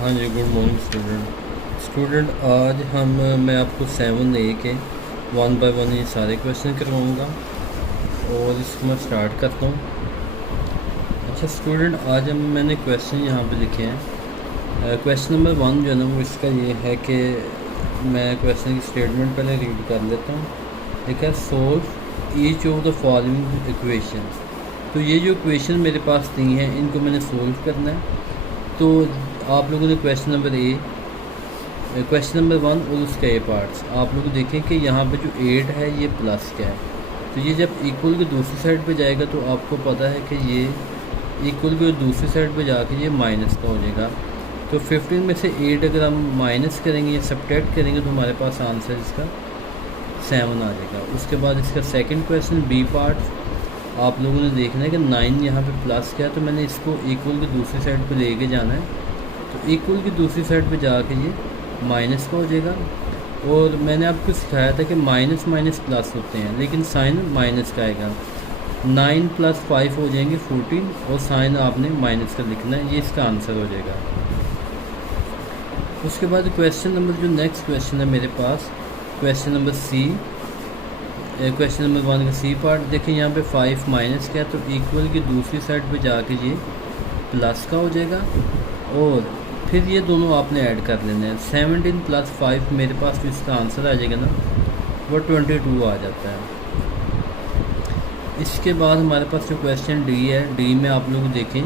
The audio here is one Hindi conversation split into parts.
हाँ जी, गुड मॉर्निंग स्टूडेंट आज मैं आपको 7A के 1 बाय 1 ये सारे क्वेश्चन करवाऊँगा और इसको मैं स्टार्ट करता हूँ। अच्छा स्टूडेंट, आज मैंने क्वेश्चन यहाँ पे लिखे हैं। क्वेश्चन नंबर 1 जो है ना वो इसका ये है कि मैं क्वेश्चन की स्टेटमेंट पहले रीड कर लेता हूँ। लिखा है solve each of the following equation. तो ये जो इक्वेशन मेरे पास दी हैं इनको मैंने सोल्व करना है। तो आप लोगों ने क्वेश्चन नंबर 1 और उसका ए पार्ट्स आप लोग देखें कि यहाँ पे जो 8 है ये प्लस क्या है। तो ये जब इक्वल के दूसरी साइड पे जाएगा तो आपको पता है कि ये इक्वल के दूसरी साइड पे जाके ये माइनस का हो जाएगा। तो 15 में से 8 अगर हम माइनस करेंगे या सब्ट्रैक्ट करेंगे तो हमारे पास आंसर इसका 7 आ जाएगा। उसके बाद इसका सेकंड क्वेश्चन बी पार्ट आप लोगों ने देखना है कि 9 यहाँ पे प्लस क्या है, तो मैंने इसको इक्वल की दूसरी साइड पे लेके जाना है। तो इक्वल की दूसरी साइड पे जाके ये माइनस का हो जाएगा। और मैंने आपको सिखाया था कि माइनस माइनस प्लस होते हैं लेकिन साइन माइनस का आएगा। 9 + 5 हो जाएंगे 14 और साइन आपने माइनस का लिखना है, ये इसका आंसर हो जाएगा। उसके बाद क्वेश्चन नंबर जो नेक्स्ट क्वेश्चन है मेरे पास question number C, question number 1 का सी पार्ट देखें। यहाँ पे 5 माइनस क्या है, तो इक्वल की दूसरी साइड पे जाके ये प्लस का हो जाएगा और फिर ये दोनों आपने ऐड कर लेने हैं। 17 + 5 मेरे पास जो इसका आंसर आ जाएगा ना वो 22 आ जाता है। इसके बाद हमारे पास जो क्वेश्चन डी है, डी में आप लोग देखें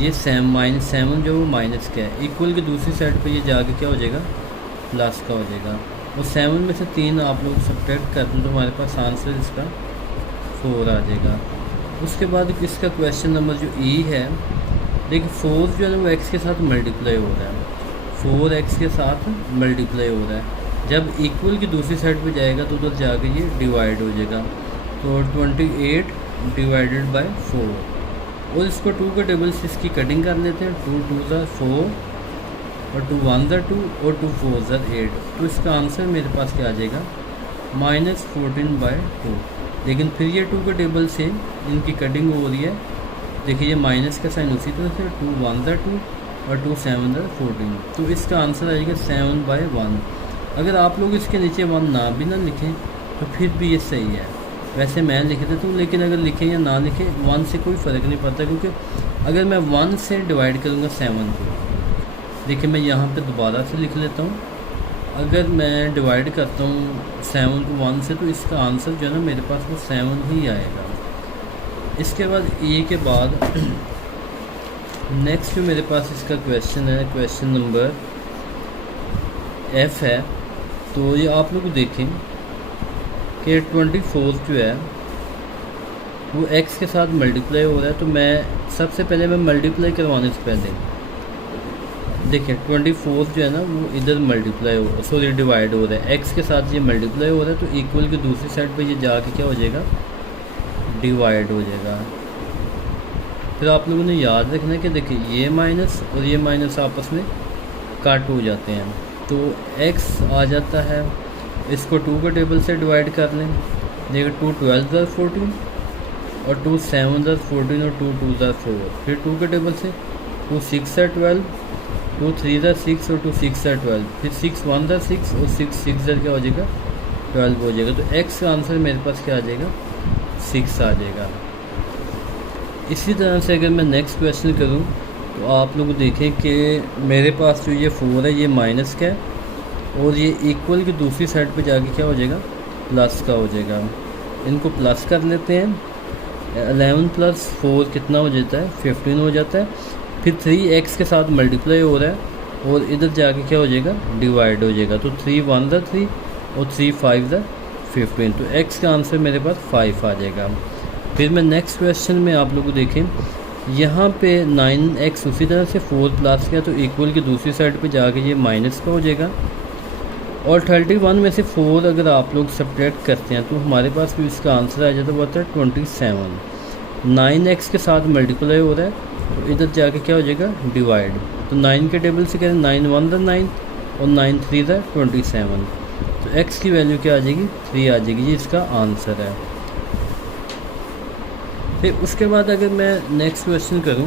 ये -7 जो वो माइनस क्या है, इक्वल की दूसरी साइड पे ये जाके क्या हो जाएगा प्लस का हो जाएगा। और 7 में से 3 आप लोग सब्ट्रैक्ट कर दें तो हमारे पास आंसर इसका 4 आ जाएगा। उसके बाद इसका क्वेश्चन नंबर जो ई है, देखिए 4 जो है ना वो x के साथ मल्टीप्लाई हो रहा है, 4x के साथ मल्टीप्लाई हो रहा है। जब इक्वल की दूसरी साइड पे जाएगा तो उधर जाके ये डिवाइड हो जाएगा। तो 28 / 4 और इसको 2 के टेबल से इसकी कटिंग कर लेते हैं। 2 × 2 = 4 और 2 × 1 = 2 और 2 × 4 = 8। तो इसका आंसर मेरे पास क्या आ जाएगा -14/2। लेकिन फिर ये 2 के टेबल से इनकी कटिंग हो रही है, देखिए ये माइनस का साइन उसी तरह से 2 × 1 = 2 और 2 × 7 = 14। तो इसका आंसर आएगा 7/1। अगर आप लोग इसके नीचे 1 ना भी ना लिखें तो फिर भी ये सही है। वैसे मैं लिख देता हूँ लेकिन अगर लिखें या ना लिखें 1 से कोई फ़र्क नहीं पड़ता, क्योंकि अगर मैं 1 से डिवाइड करूँगा 7 को, देखिए मैं यहाँ पे दोबारा से लिख लेता हूँ। अगर मैं डिवाइड करता हूँ 7 को 1 से तो इसका आंसर जो है ना मेरे पास वो 7 ही आएगा। इसके बाद ए के बाद नेक्स्ट जो मेरे पास इसका क्वेश्चन है क्वेश्चन नंबर एफ है। तो ये आप लोग देखें कि 24 जो है वो x के साथ मल्टीप्लाई हो रहा है। तो मैं सबसे पहले मैं मल्टीप्लाई करवाने से पहले देखिए 24 जो है ना वो इधर डिवाइड हो रहा है, x के साथ ये मल्टीप्लाई हो रहा है। तो इक्वल की दूसरी साइड पे ये जाके क्या हो जाएगा डिवाइड हो जाएगा। फिर आप लोगों ने याद रखना है कि देखिए ये माइनस और ये माइनस आपस में कट हो जाते हैं तो x आ जाता है। इसको 2 के टेबल से डिवाइड कर लें, देखिए 2 × 12 = 14 और 2 × 7 = 14 और 2 × 2 = 4। फिर 2 के टेबल से 2 × 6 = 12, 2 × 3 = 6 और 2 × 6 = 12। फिर 6 × 1 = 6 और 6 × 6 क्या हो जाएगा 12 हो जाएगा। तो x का आंसर मेरे पास क्या आ जाएगा 6 आ जाएगा। इसी तरह से अगर मैं नेक्स्ट क्वेश्चन करूं तो आप लोग देखें कि मेरे पास जो ये 4 है ये माइनस का है और ये इक्वल की दूसरी साइड पे जाके क्या हो जाएगा प्लस का हो जाएगा। इनको प्लस कर लेते हैं। 11 + 4 कितना हो जाता है 15 हो जाता है। फिर 3x के साथ मल्टीप्लाई हो रहा है और इधर जाके क्या हो जाएगा डिवाइड हो जाएगा। तो 3 × 1 = 3 और 3 × 5 = 15। तो x का आंसर मेरे पास 5 आ जाएगा। फिर मैं नेक्स्ट क्वेश्चन में आप लोग को देखें यहाँ पे 9x उसी तरह से 4 प्लस किया तो इक्वल की दूसरी साइड पे जाके ये माइनस का हो जाएगा। और 31 में से 4 अगर आप लोग सब्ट्रैक्ट करते हैं तो हमारे पास भी इसका आंसर आ जाता है वो होता है 27। 9x के साथ मल्टीप्लाई हो रहा है तो इधर जाके क्या हो जाएगा डिवाइड। तो 9 के टेबल से कह रहे हैं 9 × 1 = 9 और 9 × 3 = 27। तो x की वैल्यू क्या आ जाएगी 3 आ जाएगी, ये इसका आंसर है। फिर उसके बाद अगर मैं नेक्स्ट क्वेश्चन करूं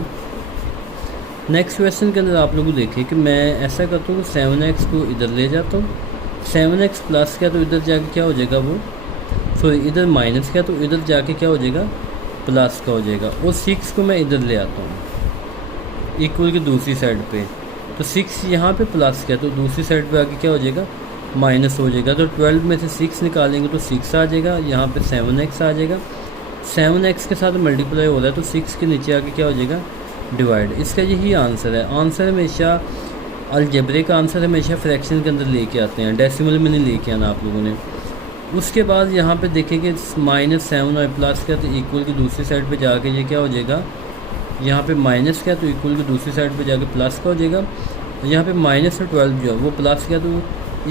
नेक्स्ट क्वेश्चन के अंदर आप लोग देखें कि मैं ऐसा करता हूँ 7x को इधर ले जाता हूँ, 7x प्लस क्या तो इधर जाके क्या हो जाएगा वो, सॉरी इधर माइनस क्या तो इधर जाके क्या हो जाएगा प्लस का हो जाएगा, और 6 को मैं इधर ले आता हूँ इक्वल की दूसरी साइड पे, तो 6 यहाँ पे प्लस क्या तो दूसरी साइड पे आके क्या हो जाएगा माइनस हो जाएगा। तो 12 में से 6 निकालेंगे तो 6 आ जाएगा, यहाँ पे 7x आ जाएगा, 7x के साथ मल्टीप्लाई हो रहा है तो 6 के नीचे आके क्या हो जाएगा डिवाइड। इसका यही आंसर है। आंसर हमेशा अलजेब्रे का आंसर हमेशा फ्रैक्शन के अंदर लेके आते हैं, डेसिमल में नहीं लेके आना आप लोगों ने। उसके बाद यहाँ पे देखेंगे -7 और प्लस क्या तो इक्वल की दूसरी साइड पे जाके ये क्या हो जाएगा, यहाँ पे माइनस क्या तो इक्वल की दूसरी साइड पे जाके प्लस का हो जाएगा, यहाँ पे माइनस और 12 जो है वो प्लस क्या तो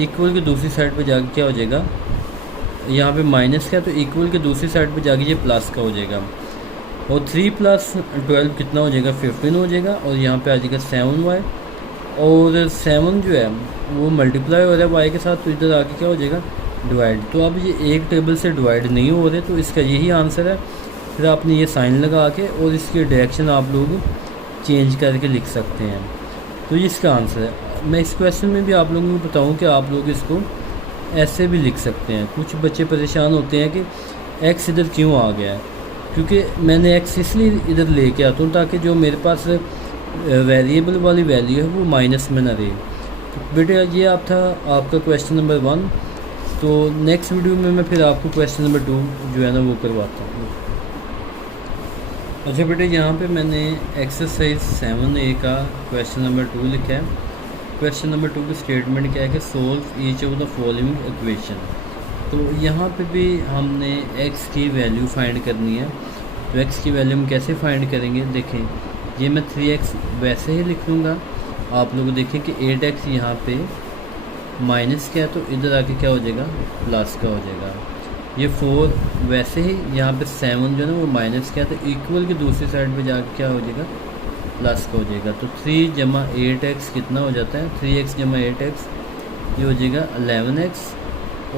इक्वल की दूसरी साइड पे जाके क्या हो जाएगा, यहाँ पे माइनस क्या तो इक्वल की दूसरी साइड पे जाके ये प्लस का हो जाएगा, और 3 + 12 कितना हो जाएगा 15 हो जाएगा, और यहाँ पे आ जाएगा 7y, और 7 जो है वो मल्टीप्लाई हो रहा है y के साथ तो इधर आके क्या हो जाएगा डिवाइड। तो अब ये एक टेबल से डिवाइड नहीं हो रहे तो इसका यही आंसर है। फिर आपने ये साइन लगा के और इसकी डायरेक्शन आप लोग चेंज करके लिख सकते हैं, तो ये इसका आंसर है। मैं इस क्वेश्चन में भी आप लोगों को बताऊँ कि आप लोग इसको ऐसे भी लिख सकते हैं। कुछ बच्चे परेशान होते हैं कि x इधर क्यों आ गया है, क्योंकि मैंने x इसलिए इधर लेके आता हूँ ताकि जो मेरे पास वेरिएबल वाली वैल्यू है वो माइनस में ना रहे। तो बेटे ये आप था आपका क्वेश्चन नंबर 1। तो नेक्स्ट वीडियो में मैं फिर आपको क्वेश्चन नंबर 2 जो है ना वो करवाता हूँ। अच्छा बेटे यहाँ पे मैंने एक्सरसाइज 7A का क्वेश्चन नंबर 2 लिखा है। क्वेश्चन नंबर 2 की स्टेटमेंट क्या है कि solve each of the following equation. तो यहाँ पे भी हमने x की वैल्यू फाइंड करनी है। तो x की वैल्यू हम कैसे फाइंड करेंगे, देखें ये मैं 3x वैसे ही लिख लूँगा। आप लोग देखें कि 8x यहाँ पे माइनस क्या है तो इधर आके क्या हो जाएगा प्लस का हो जाएगा। ये 4 वैसे ही यहाँ पे 7 जो है ना वो माइनस क्या है तो इक्वल की दूसरी साइड पे जाके क्या हो जाएगा प्लस का हो जाएगा। तो 3 + 8x कितना हो जाता है, 3x + 8x ये हो जाएगा 11x,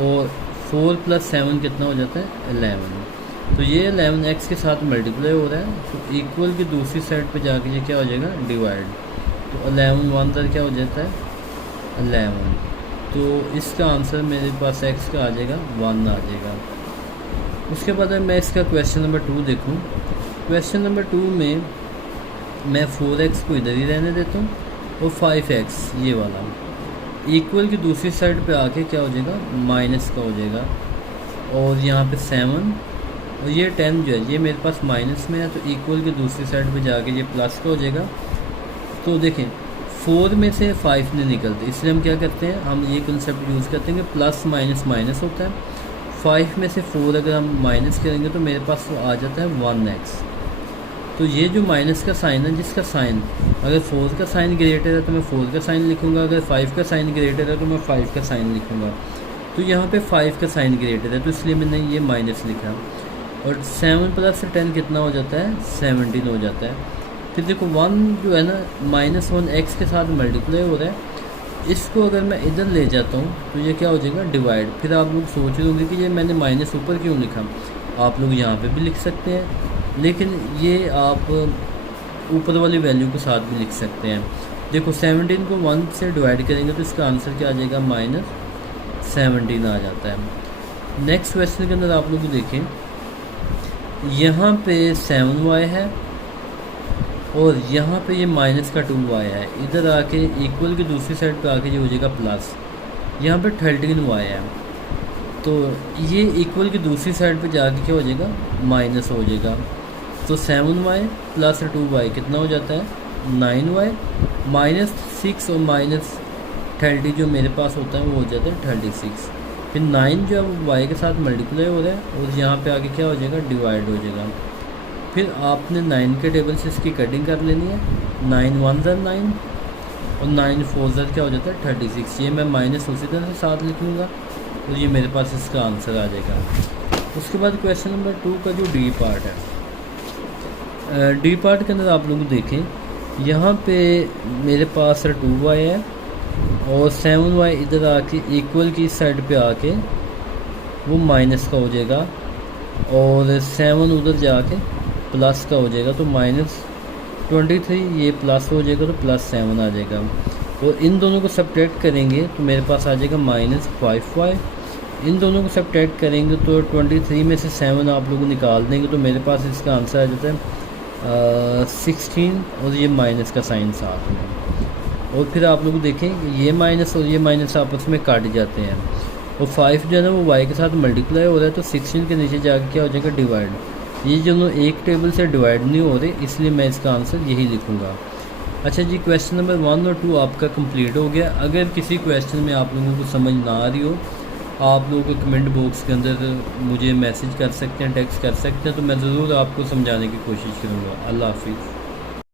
और 4 + 7 कितना हो जाता है 11। तो ये 11x के साथ मल्टीप्लाई हो रहा है तो इक्वल की दूसरी साइड पे जाके ये क्या हो जाएगा डिवाइड। तो 11 1 इधर क्या हो जाता है 11। तो इसका आंसर मेरे पास x का आ जाएगा 1 आ जाएगा। उसके बाद मैं इसका क्वेश्चन नंबर 2 देखूं। क्वेश्चन नंबर 2 में मैं 4x को इधर ही रहने देता हूँ और 5x ये वाला इक्वल की दूसरी साइड पे आके क्या हो जाएगा माइनस का हो जाएगा, और यहाँ पे 7 और ये 10 जो है ये मेरे पास माइनस में है तो इक्वल की दूसरी साइड पे जाके ये प्लस का हो जाएगा। तो देखें 4 में से 5 नहीं निकलते, इसलिए हम क्या करते हैं, हम ये कंसेप्ट यूज़ करते हैं कि प्लस माइनस माइनस होता है। 5 में से 4 अगर हम माइनस करेंगे तो मेरे पास तो आ जाता है 1x। तो ये जो माइनस का साइन है जिसका साइन अगर 4 का साइन ग्रेटर है तो मैं 4 का साइन लिखूँगा, अगर 5 का साइन ग्रेटर है तो मैं 5 का साइन लिखूँगा। तो यहाँ पे 5 का साइन ग्रेटर है तो इसलिए मैंने ये माइनस लिखा, और 7 + 10 कितना हो जाता है 17 हो जाता है। फिर देखो 1 जो है ना -1x के साथ मल्टीप्लाई हो रहा है, इसको अगर मैं इधर ले जाता हूँ तो ये क्या हो जाएगा डिवाइड। फिर आप लोग सोच रहे होंगे कि ये मैंने माइनस ऊपर क्यों लिखा, आप लोग यहाँ पे भी लिख सकते हैं, लेकिन ये आप ऊपर वाली वैल्यू के साथ भी लिख सकते हैं। देखो 17 को 1 से डिवाइड करेंगे तो इसका आंसर क्या आ जाएगा -17 आ जाता है। नेक्स्ट क्वेश्चन के अंदर आप लोग देखें, यहाँ पे 7y है और यहाँ पे ये माइनस का 2y है, इधर आके इक्वल की दूसरी साइड पे आके ये हो जाएगा प्लस। यहाँ पे 13y है तो ये इक्वल की दूसरी साइड पे जाके क्या हो जाएगा माइनस हो जाएगा। तो 7y + 2y कितना हो जाता है 9y, -6 और -30 जो मेरे पास होता है वो हो जाता है 36। फिर 9 जो है वो y के साथ मल्टीप्लाई हो रहा है और यहाँ पे आगे क्या हो जाएगा डिवाइड हो जाएगा। फिर आपने 9 के टेबल से इसकी कटिंग कर लेनी है, 9 × 1 = 9 और 9 × 4 = क्या हो जाता है 36। ये मैं माइनस उसी तरह से साथ लिख लूँगा तो ये मेरे पास इसका आंसर आ जाएगा। उसके बाद क्वेश्चन नंबर 2 का जो डी पार्ट है, डी पार्ट के अंदर आप लोग देखें यहाँ पे मेरे पास 2y है और 7y इधर आके इक्वल की साइड पे आके वो माइनस का हो जाएगा और 7 उधर जाके प्लस का हो जाएगा। तो 23 ये प्लस हो जाएगा तो +7 आ जाएगा, और इन दोनों को सब्ट्रैक्ट करेंगे तो मेरे पास आ जाएगा -5y। इन दोनों को सब्ट्रैक्ट करेंगे तो 23 में से 7 आप लोग निकाल देंगे तो मेरे पास इसका आंसर आ जाता है 16, और ये माइनस का साइन साथ में। और फिर आप लोग देखें ये माइनस और ये माइनस आपस में काट जाते हैं, और 5 जो है ना वो y के साथ मल्टीप्लाई हो रहा है, तो 16 के नीचे जाके क्या हो जाएगा डिवाइड। ये दोनों एक टेबल से डिवाइड नहीं हो रहे, इसलिए मैं इसका आंसर यही लिखूँगा। अच्छा जी, क्वेश्चन नंबर 1 और 2 आपका कंप्लीट हो गया। अगर किसी क्वेश्चन में आप लोगों को समझ ना आ रही हो, आप लोगों को कमेंट बॉक्स के अंदर मुझे मैसेज कर सकते हैं, टेक्स्ट कर सकते हैं, तो मैं ज़रूर आपको समझाने की कोशिश करूँगा। अल्लाह हाफिज़।